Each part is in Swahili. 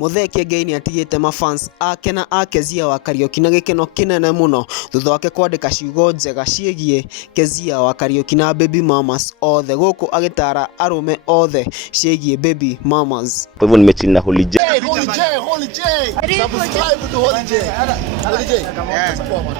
Muthee Kiengei ni atigite mafans ake na Keziah wa Kariuki na gikeno kinene muno thutha wake kwandika ciugo njega ciĩgie Keziah wa Kariuki na baby Mamaz othe guku agitara arume othe ciĩgie baby Mamaz. Kwa hivyo nimechina holiday. Subscribe to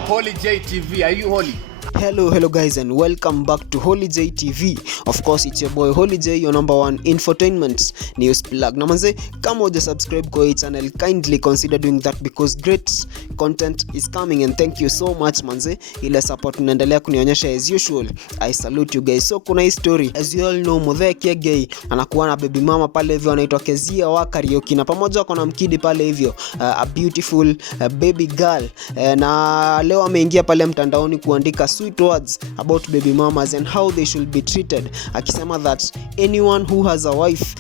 Holiday TV. Are you holy? Hello guys, and welcome back to Holiday TV. Of course, it's your boy Holiday, your number one infotainment news plug. Na manze, kama uja subscribe kwa hii channel, kindly consider doing that because great content is coming, and thank you so much manze. Ile support unaendelea kunionyesha as usual. I salute you guys. So kuna hii story, as you all know, Muthee Kiengei anakuwa na baby mama pale hivyo anaitwa Keziah wa Kariuki, na pamoja kuna mkidi pale hivyo, a beautiful baby girl. Na leo ameingia pale mtandaoni kuandika sweet words about baby mamas and how they should be treated, akisema that anyone who has a wife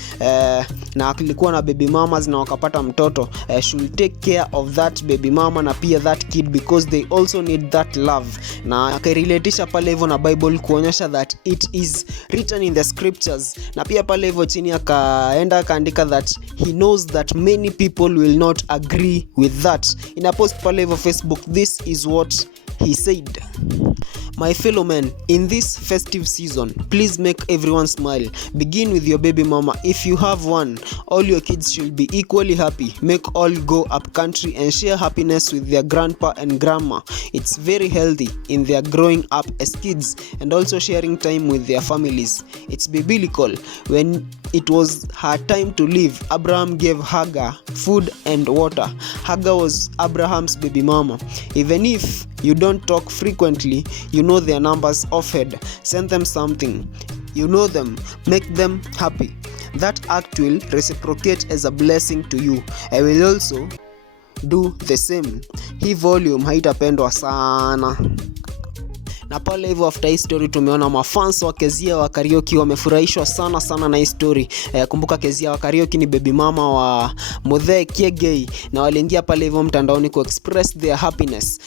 na alikuwa na baby mamas na wakapata mtoto should take care of that baby mama na pia that kid because they also need that love. Na akirelatisha pale hivyo na Bible kuonyesha that it is written in the scriptures, na pia pale hivyo chini akaenda akaandika that he knows that many people will not agree with that. In a post pale hivyo Facebook, this is what he said: "My fellow men, in this festive season, please make everyone smile. Begin with your baby mama. If you have one, all your kids should be equally happy. Make all go up country and share happiness with their grandpa and grandma. It's very healthy in their growing up as kids and also sharing time with their families. It's biblical. When it was her time to leave, Abraham gave Hagar food and water. Hagar was Abraham's baby mama. Even if you don't talk frequently, you know their numbers offered. Send them something. You know them. Make them happy. That act will reciprocate as a blessing to you. I will also do the same." Hii volume haitapendwa sana. Na pale hivyo after hii story tumeona mafans wa Keziah wa Kariuki wamefurahishwa sana na hii story. Kumbuka Keziah wa Kariuki ni baby mama wa Muthee Kiengei, na waliingia pale hivyo mtandaoni ku express their happiness.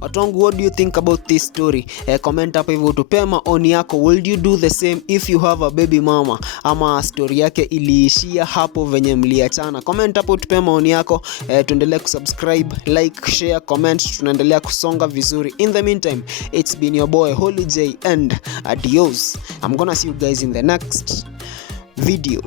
Watu wangu, what do you think about this story? Comment hapo hivyo tupe maoni yako. Will you do the same if you have a baby mama, ama story yake iliishia hapo venye mliachana? Comment hapo tupe maoni yako. Tuendelee kusubscribe, like, share, comment. Tunaendelea kusonga vizuri. In the meantime, it's been your boy Holiday and adios. I'm gonna see you guys in the next video.